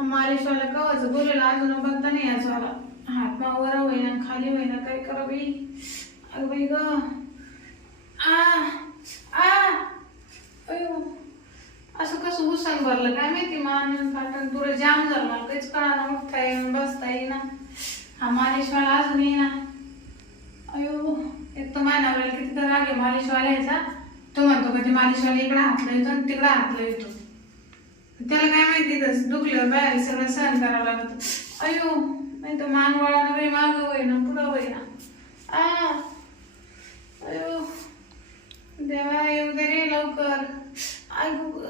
मालिशवाला कवाचं बोलेला अजून बघता नाही याच वाला हात मा वर होईना खाली होईना काय करा बाई? अगं बाई ग. आ आ. अयो. असं कसं उसण भरलं काय माहिती मान पाटण पुरं जाम झालं मला काहीच कळा उठता येईन बसता येईना. हा मालिशवाला अजून येईना. अयो एक तर मायनावाला किती तर रागे आहे मालिशवाल्याचा तो म्हणतो कधी मालिशवाला इकडे हातला येतो आणि तिकडे हातला येतो त्याला काय माहिती तस दुखलं बाहेर सगळं सहन करावं लागत. अयो नाही तर मान वळानं बाई मागं होईना पुढं होईना आ अयो देवा येऊ दे रे लवकर. ऐकू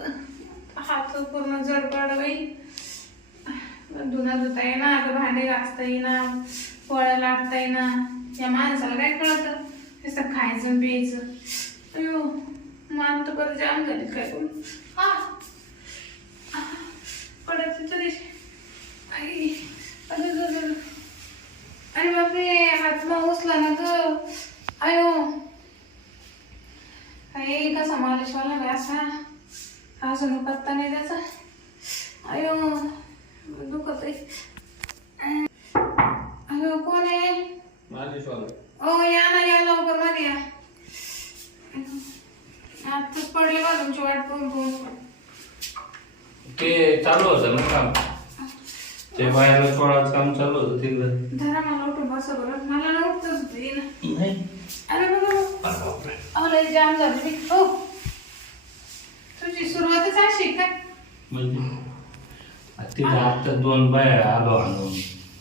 हात पूर्ण जड पड बाई. धुना धुता येईना आता भांडे घासता येईना फळं लागता येईना. या माणसाला काय कळतं? नुसतं खायचं प्यायचं. अयो मान तर बरं जाम झाली काय करू हा. पडत तरी आई ग. अरे बापरे हात मग उचला ना ग. अयो काही कसा मालिशवाला काय असा? अजून पत्ता नाही त्याचा. अयो दुखत अयो कोण आहे? ओ या ना या लवकरमध्ये या. आताच पडले बा तुमची वाट पाहून पाहून ते चालू होतं ना काम? ते बाहेर सोळाचं काम चालू होतं तिकडं. धरा मला उठून बसा बरं. मला ना उठतच होतं ये ना. नाही. अरे बाबा अरे बापरे. जाम झाली हो. तुझी सुरुवातच अशी काय म्हणजे? तिथं आता दोन बाया आलो आणून.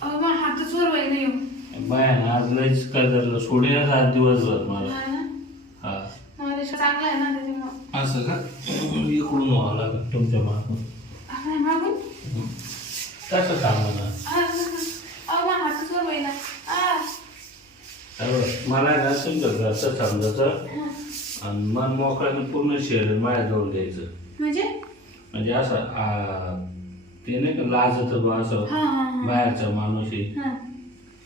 अहो मग हातच वर वय नाही हो. बायानं आज लयच कदरलं सोडीनच आज दिवसभर मला. हा ना? हा. मला चांगला आहे ना त्याच्यामुळं. असं का? इकडून व्हावं लागेल तुमच्या मागून. मागून? कसं आ, मला ना तुमचं घरचं समजायचं. आणि मन मोकळ्यानं पूर्ण शरीर माझ्याजवळ द्यायचं. म्हणजे? म्हणजे असं ते नाही का लाजत बा असं. बाहेरचा माणूस आहे.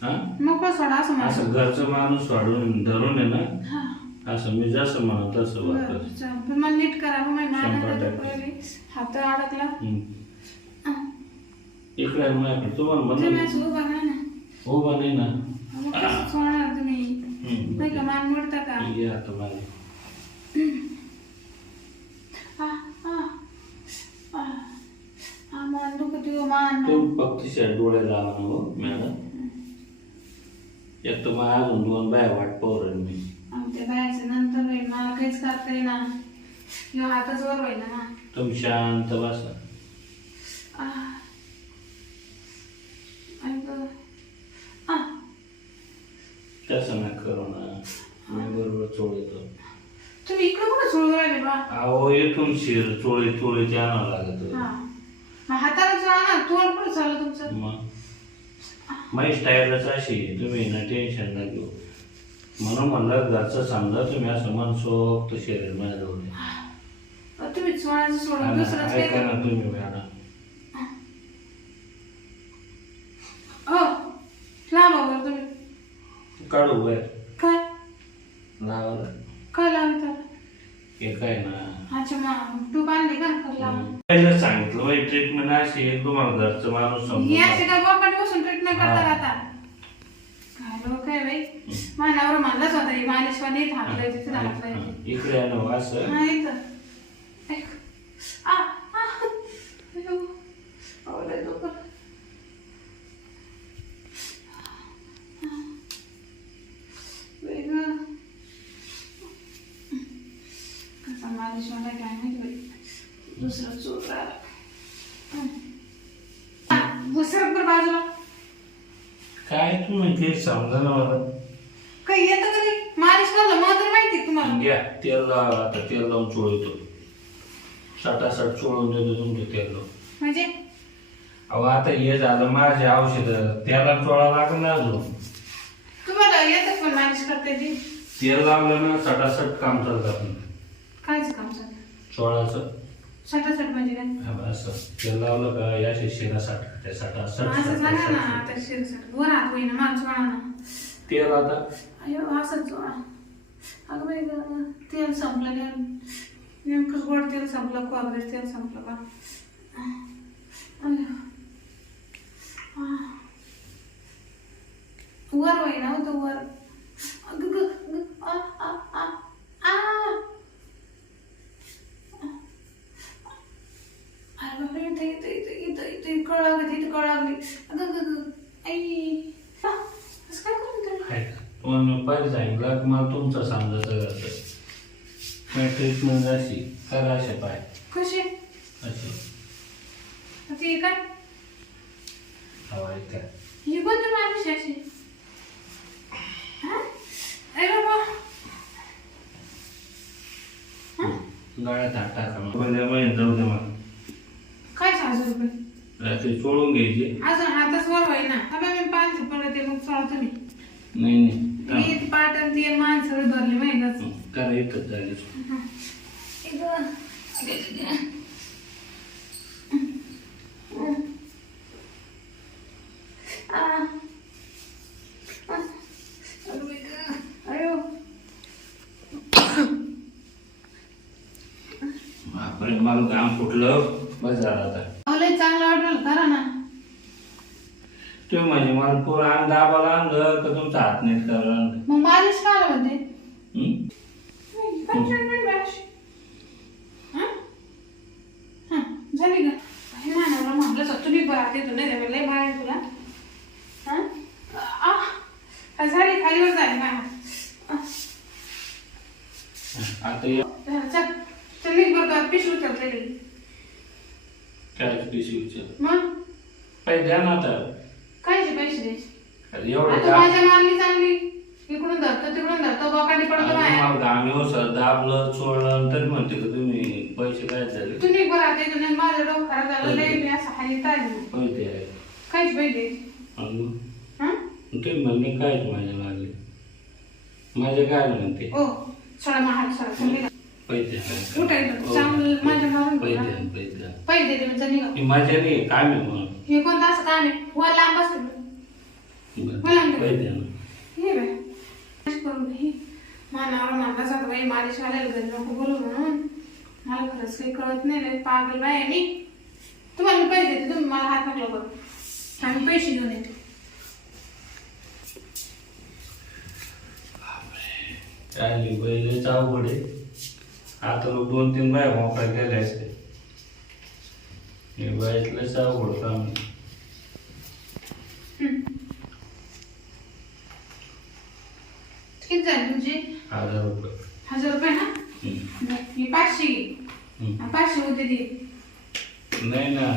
हा. मोकळं सोडा असं असं घरचं माणूस वाढून धरून आहे ना. असं मी जसं म्हणत तसं वापर. पण मला नीट करा हो, माझ्या शंभर नाकात टक्के. पहिले. हात अडकला. इकडे आहे माझ्याकडे. तुम्हाला तुम्ही म्हणून असं उभा राहा ना. नाही ना? मग कसं सोडणार तुम्ही? हम्म. नाही का मान मोडता का? ये आता माझ्या आ, आ, आ. आ, मान दुखत हो, मान. डोळे लावा ना हो मॅडम. एक तर मला अजून दोन बाया वाट पाहू मी. ते बाहेरचं नंतर होईल मला काहीच करता येईना. ह्यो हातच वर होईना ना. तुम्ही शांत बसा. आ. ऐक. आ, तसं नाही करू ना. मी बरोबर चोळतो. तुम्ही इकडं कुठं सोडून राहिले बा? अहो येथून शिर चोळी चोळी आणावं लागत हा. मग हाताला चला ना तोंड कुठं चाललं तुमचं? मग? माझी स्टाईलच अशी आहे, तुम्ही ना टेन्शन न घेऊ. म्हणून म्हणलं घरचं समजा तुम्ही असं मनसोक्त शरीर द्या. अ, तुम्ही सोडून ऐका ना मॅडम हो बरं तुम्ही. काढू बाहेर काय? काय लावता हे काय ना. अच्छा मग तू बांधली का? पहिलं सांगितलं ट्रीटमेंट अशी आहे, तुम्हाला घरचं माणूस हे समजून असे काय बोकाट बसून ट्रीटमेंट करता. आता काय लोक आहे बाई मानावर म्हणलाच होता ही थांबलंय तिथे हा, थांबलंय हा. इकडे आहे ना असं हा इथं ऐक. आ, आ. अयो. अहो, लय डोकं. बाई गं. कसा मालिशवाला काय माहिती बाई दुसरं चोर बाजूला काय तुम्ही ते समजा ना मला काही येतं का नाही? मालिश करलं मला तर माहिती आहे तुम्हाला? घ्या तेल लावा आता तेल लावून चोळतो. सटासट चोळून देतो तुमचं तेल लावून. म्हणजे? अहो आता हे झालं माझे औषध त्याला चोळा लागलं ना अजून. तुम्हाला येतं पण मालिश करता येते तेल लावलं ना सटासट काम चालतं आपलं. कायच काम चाललं चोळाचं. साठासाठ म्हणजे काय? असं. ते लावलं का या शिरा साठ त्या साठा साठ असं साठ, ना साठ. आता शिरसाट वर हात होईना मला चोळा ना. तेल आता. अयो असं अगं बाई ग तेल संपलं नेम नेमकंच गोड तेल संपलं खोबरेल तेल संपलं का? अयो. आ. वर होईना हो तो वर. अगं गं, तुमचं समजायचं घरचं मी ट्रीटमेंट अशी करा असे पाय. कशी अशी ती काय? हवा काय ही कोणती माणूस अशी हा? अरे बाबा. गाड्यात हात टाका मग. महिने जाऊ दे मला काय हजार रुपये रात्री सोडून घ्यायची. अजून हातच वर ना आता मी पाच रुपये ते मग सोडा तुम्ही. नाही नाही. मी पाटण ते माणसं हं, करा एकच झाली अयो बापरे मला काम फुटलं. बस झालं आता लय चांगलं वाटलं करा ना तुम्ही म्हणजे मला पोरं आण दाबाला आणलं का तुमचा हात नीट करायला आणलं मग मालिश का होते हं? झाली का हे मानवला तर तुम्ही ते नाही लय बाहेर तुला. हं? आ, आ, झाली खालीवर झाली का आता ये. चल चल निघ बरं पिशवी काय उचल? मग? द्या ना आता. द्यायचे अरे एवढं आता काम माझ्या मारली चांगली. इकडून धरतो तिकडून धरतो बोकांडी पडतो बाहेर. मला काम व्यवस्थित दाबलं चोळलं तरी म्हणते का तुम्ही पैसे काय झाले? तू निघ बरं आता माझं डोकं खराब झालं लय मी असं आहे. कायचे अजून हं? तुम्ही म्हणले काय माझ्या लागले माझे काय म्हणते? ओ सोडा महाग सोडा निघा. पैसे आहे उठा इथून चांगलं माझ्या मारून पैसे. आहे, आहे. ही माझ्या नाही काम आहे म्हणून. हे कोणतं असं काम आहे? वर लांब असतो मानावर मानला जातो बाई. घरी नको बोलू म्हणून. मला खरंच काही कळत नाही पागल आणि तुम्हाला मी पैसे देते. तुम्ही मला हात करू आम्ही पैसे घेऊन येते. काय बैलच अवघड आहे. आता लोक दोन तीन बाय मोकळ्या गेले असते हे बाईतलंच अवघड काम किती झाले तुमचे? हजार रुपये. हजार रुपये ना. मी पाचशे घे. हम्म. आणि पाचशे होते दे नाही ना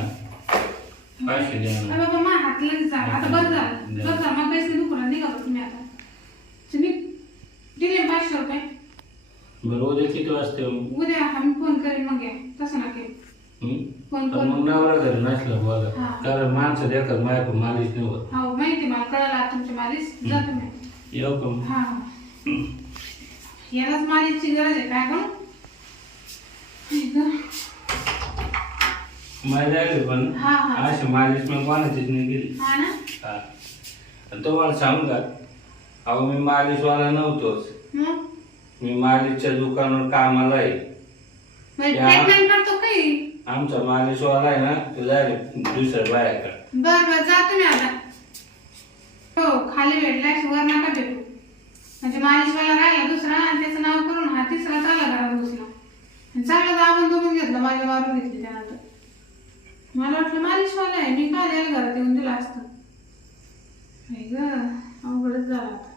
पाचशे द्या अरे ना बाबा मा हात लगेच आता बरं झालं बरं झालं मग पैसे दुखला निघा तुम्ही आता. तुम्ही दिले पाचशे रुपये? बरं उद्या किती वाजते? उद्या आम्ही फोन करेन मग या. तसं ना केलं फोन करून मग नवरा घरी नसलं बोला. हा. कारण माणसं देखत माझ्या मालिश नाही होत. हो माहिती मला. कळालं आता तुमच्या मालिश. जा तुम्ही. येऊ का मग? हा हा. यालाच मालिशची गरज आहे काय करू माझ्या आली पण हा, हा. अशी मालिश मग कोणाचीच नाही गेली हा ना हा आणि तुम्हाला सांगू का अहो मी मालिशवाला नव्हतोच मग मी मालिशच्या दुकानावर कामाला आहे म्हणजे या. ट्रीटमेंट करतो काही आमचा मालिशवाला आहे ना तो डायरेक्ट दुसऱ्या बायाकडे बर बर जा तुम्ही आता हो खाली भेटल्यास वर नका भेटू म्हणजे मालिशवाला राहिला दुसरा आणि त्याचं नाव करून हा तिसरा चालला घरात बसला आणि दाबून दुबून घेतलं माझ्या मारून घेतली त्यानंतर. मला वाटलं मालिशवाला आहे मी काय द्यायला घरात येऊन दिला असतं? नाही ग अवघडच झाला आता.